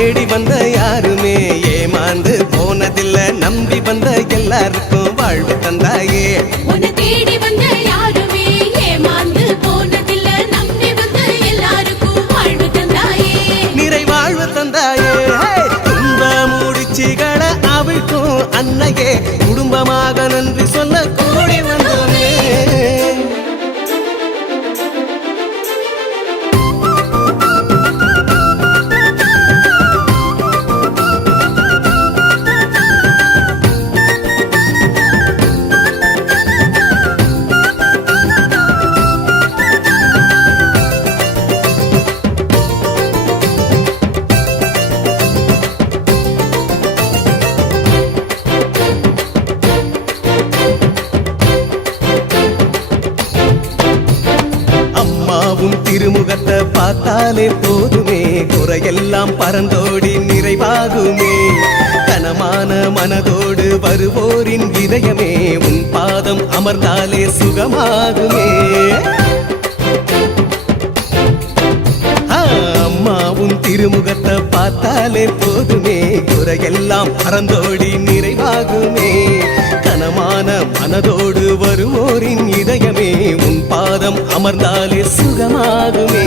தேடி வந்த யாருமே ஏமாந்து போனதில்ல, நம்பி வந்த எல்லாருக்கும் வாழ்வு தந்தாயே. உன்னை தேடி வந்த யாருமே ஏமாந்து போனதில்ல, நம்பி வந்த எல்லாருக்கும் வாழ்வு தந்தாயே. நிறைவாழ்வு தந்தாயே. துன்ப முடிச்சுகளை அவிழ்க்கும் அன்னையே, குடும்பமாக நன்றி சொல்ல கூடி வந்தோமே. திருமுகத்தை பார்த்தாலே போதுமே, குறையெல்லாம் பறந்தோடி நிறைவாகுமே. கனமான மனதோடு வருவோரின் இதயமே, உன் பாதம் அமர்ந்தாலே சுகமாகுமே. அம்மா உன் திருமுகத்தை பார்த்தாலே போதுமே, குறையெல்லாம் பறந்தோடி நிறைவாகுமே. கனமான மனதோடு வருவோரின் இதயமே, உன் பாதம் அமர்ந்தாலே சுகமாகுமே.